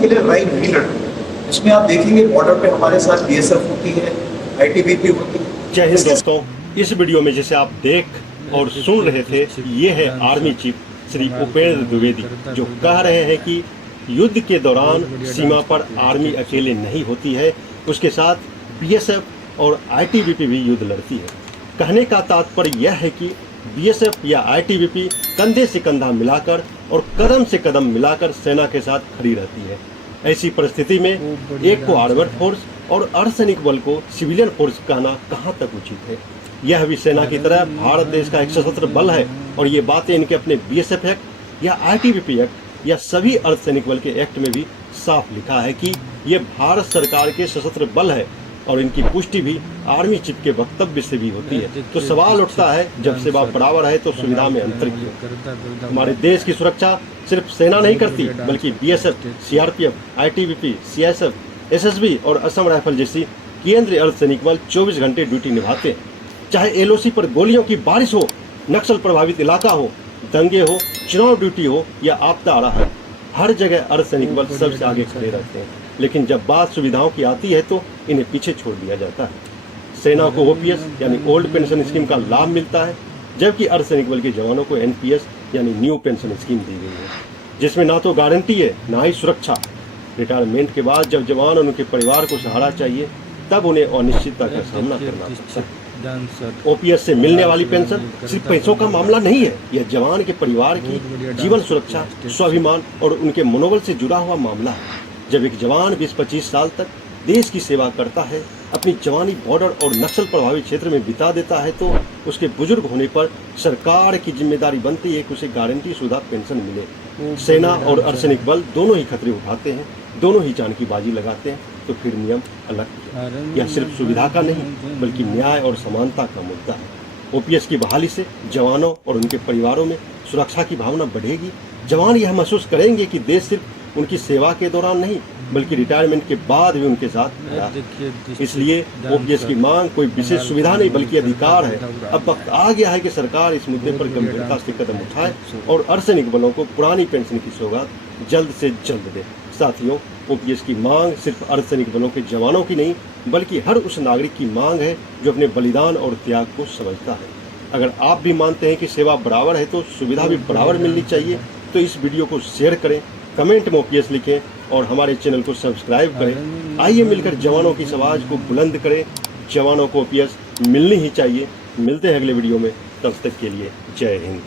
के लिए राइट भी लड़ती है। इसमें आप देखेंगे बॉर्डर पे हमारे साथ बीएसएफ होती है, आईटीबीपी होती है। जय हिंद दोस्तों, इस वीडियो में जैसे आप देख और सुन रहे थे, ये है आर्मी चीफ श्री उपेंद्र द्विवेदी जो कह रहे हैं कि युद्ध के दौरान सीमा पर आर्मी अकेले नहीं होती है, उसके साथ बीएसएफ और आईटीबीपी भी युद्ध लड़ती है। कहने का तात्पर्य यह है कि बीएसएफ या आईटीबीपी कंधे से कंधा मिलाकर और कदम से कदम मिलाकर सेना के साथ खड़ी रहती है। ऐसी परिस्थिति में एक को आर्मर्ड फोर्स और अर्धसैनिक बल को सिविलियन फोर्स कहना कहाँ तक उचित है। यह भी सेना की तरह भारत देश का एक सशस्त्र बल है और ये बातें इनके अपने बीएसएफ एक्ट या आईटीबीपी एक्ट या सभी अर्धसैनिक बल के एक्ट में भी साफ लिखा है कि ये भारत सरकार के सशस्त्र बल है और इनकी पुष्टि भी आर्मी चीफ के वक्तव्य से भी होती है। तो सवाल उठता है, जब सेवा बराबर है तो सुविधा में अंतर क्यों? हमारे देश की सुरक्षा सिर्फ सेना नहीं करती, बल्कि BSF, CRPF, ITBP, CSF, SSB और असम राइफल जैसी केंद्रीय अर्धसैनिक बल 24 घंटे ड्यूटी निभाते हैं। चाहे एलओसी पर गोलियों की बारिश हो, नक्सल प्रभावित इलाका हो, दंगे हो, चुनाव ड्यूटी हो या आपदा आ रहा है, हर जगह अर्धसैनिक बल सबसे आगे खड़े रहते हैं। लेकिन जब बात सुविधाओं की आती है तो इन्हें पीछे छोड़ दिया जाता है। सेना को ओपीएस यानी ओल्ड पेंशन स्कीम का लाभ मिलता है, जबकि अर्धसैनिक बल के जवानों को एनपीएस यानी न्यू पेंशन स्कीम दी गई है, जिसमें ना तो गारंटी है ना ही सुरक्षा। रिटायरमेंट के बाद जब जवान और उनके परिवार को सहारा चाहिए, तब उन्हें अनिश्चितता का सामना करना पड़ता है। ओपीएस से मिलने वाली पेंशन सिर्फ पैसों का मामला नहीं है, यह जवान के परिवार की जीवन सुरक्षा, स्वाभिमान और उनके मनोबल से जुड़ा हुआ मामला है। जब एक जवान 20-25 साल तक देश की सेवा करता है, अपनी जवानी बॉर्डर और नक्सल प्रभावित क्षेत्र में बिता देता है, तो उसके बुजुर्ग होने पर सरकार की जिम्मेदारी बनती है कि उसे गारंटी शुदा पेंशन मिले। सेना और अर्धसैनिक बल दोनों ही खतरे उठाते हैं, दोनों ही जान की बाजी लगाते हैं, तो फिर नियम अलग है। यह सिर्फ सुविधा का नहीं बल्कि न्याय और समानता का मुद्दा है। ओपीएस की बहाली से जवानों और उनके परिवारों में सुरक्षा की भावना बढ़ेगी। जवान यह महसूस करेंगे कि देश सिर्फ उनकी सेवा के दौरान नहीं बल्कि रिटायरमेंट के बाद भी उनके साथ है। इसलिए ओपीएस की मांग कोई विशेष सुविधा नहीं बल्कि अधिकार है। अब वक्त आ गया है कि सरकार इस मुद्दे पर गंभीरता से कदम उठाए और अर्धसैनिक बलों को पुरानी पेंशन की सौगात जल्द से जल्द दे। साथियों, ओपीएस की मांग सिर्फ अर्धसैनिक बलों के जवानों की नहीं बल्कि हर उस नागरिक की मांग है जो अपने बलिदान और त्याग को समझता है। अगर आप भी मानते हैं कि सेवा बराबर है तो सुविधा भी बराबर मिलनी चाहिए, तो इस वीडियो को शेयर करें, कमेंट में ओपीएस लिखें और हमारे चैनल को सब्सक्राइब करें। आइए मिलकर जवानों की आवाज को बुलंद करें। जवानों को ओपीएस मिलनी ही चाहिए। मिलते हैं अगले वीडियो में, तब तक के लिए जय हिंद।